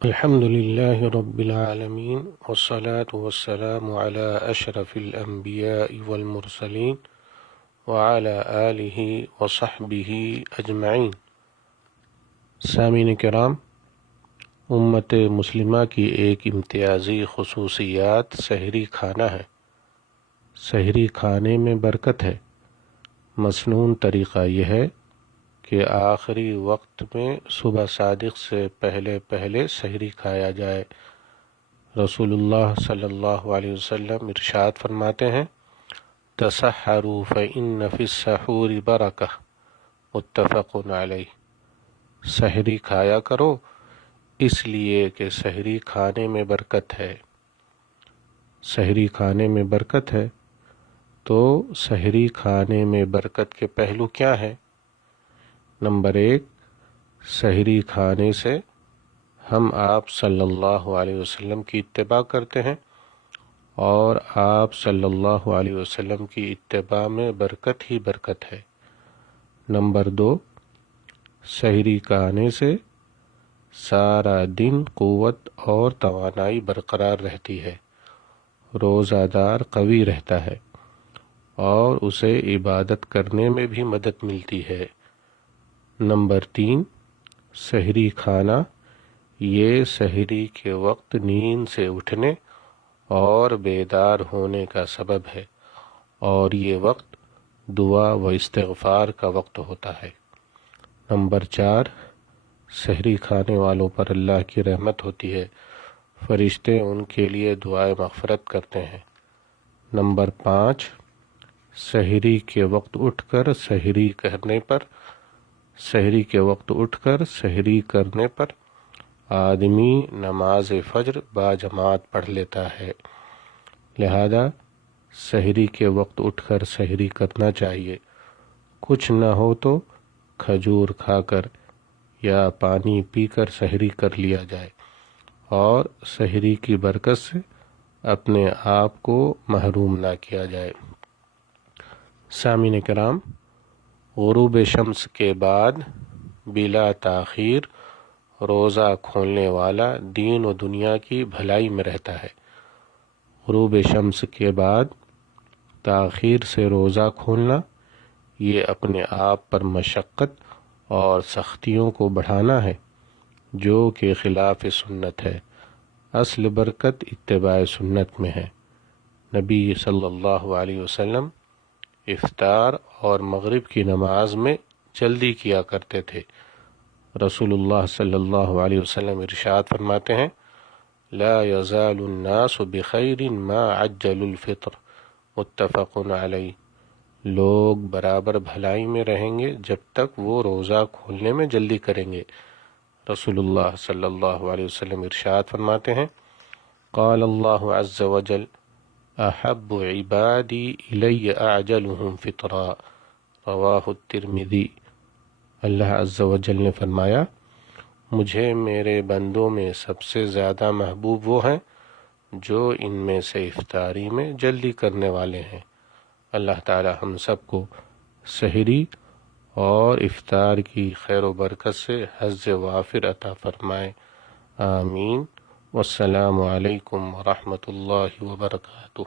الحمد لله رب العالمين والصلاة والسلام على أشرف الأنبياء والمرسلين وعلى آله وصحبه أجمعين۔ سامعین کرام، امت مسلمہ کی ایک امتیازی خصوصیات سحری کھانا ہے۔ سحری کھانے میں برکت ہے۔ مسنون طریقہ یہ ہے کہ آخری وقت میں صبح صادق سے پہلے سحری کھایا جائے۔ رسول اللہ صلی اللہ علیہ وسلم ارشاد فرماتے ہیں، تسحروا فإن فی السحور برکہ، متفق علیہ۔ سحری کھایا کرو اس لیے کہ سحری کھانے میں برکت ہے۔ سحری کھانے میں برکت ہے تو سحری کھانے میں برکت کے پہلو کیا ہیں؟ نمبر 1، سحری کھانے سے ہم آپ صلی اللہ علیہ وسلم کی اتباع کرتے ہیں، اور آپ صلی اللہ علیہ وسلم کی اتباع میں برکت ہی برکت ہے۔ نمبر 2، سحری کھانے سے سارا دن قوت اور توانائی برقرار رہتی ہے، روزہ دار قوی رہتا ہے اور اسے عبادت کرنے میں بھی مدد ملتی ہے۔ نمبر 3، سحری کھانا یہ سحری کے وقت نیند سے اٹھنے اور بیدار ہونے کا سبب ہے، اور یہ وقت دعا و استغفار کا وقت ہوتا ہے۔ نمبر 4، سحری کھانے والوں پر اللہ کی رحمت ہوتی ہے، فرشتے ان کے لیے دعائے مغفرت کرتے ہیں۔ نمبر 5، سحری کے وقت اٹھ کر سحری کرنے پر آدمی نماز فجر باجماعت پڑھ لیتا ہے، لہذا سحری کے وقت اٹھ کر سحری کرنا چاہیے۔ کچھ نہ ہو تو کھجور کھا کر یا پانی پی کر سحری کر لیا جائے، اور سحری کی برکت سے اپنے آپ کو محروم نہ کیا جائے۔ سامعین کرام، غروب شمس کے بعد بلا تاخیر روزہ کھولنے والا دین و دنیا کی بھلائی میں رہتا ہے۔ غروب شمس کے بعد تاخیر سے روزہ کھولنا یہ اپنے آپ پر مشقت اور سختیوں کو بڑھانا ہے، جو کہ خلاف سنت ہے۔ اصل برکت اتباع سنت میں ہے۔ نبی صلی اللہ علیہ وسلم افطار اور مغرب کی نماز میں جلدی کیا کرتے تھے۔ رسول اللہ صلی اللہ علیہ وسلم ارشاد فرماتے ہیں، لا يزال الناس بخیر ما عجل الفطر، متفق علیہ۔ لوگ برابر بھلائی میں رہیں گے جب تک وہ روزہ کھولنے میں جلدی کریں گے۔ رسول اللہ صلی اللہ علیہ وسلم ارشاد فرماتے ہیں، قال اللہ عز وجل، احب عبادی الی اعجلهم فطرا، رواہ الترمذی۔ اللہ عز وجل نے فرمایا، مجھے میرے بندوں میں سب سے زیادہ محبوب وہ ہیں جو ان میں سے افطاری میں جلدی کرنے والے ہیں۔ اللہ تعالی ہم سب کو سحری اور افطار کی خیر و برکت سے حظ وافر عطا فرمائے، آمین۔ والسلام علیکم ورحمۃ اللہ وبرکاتہ۔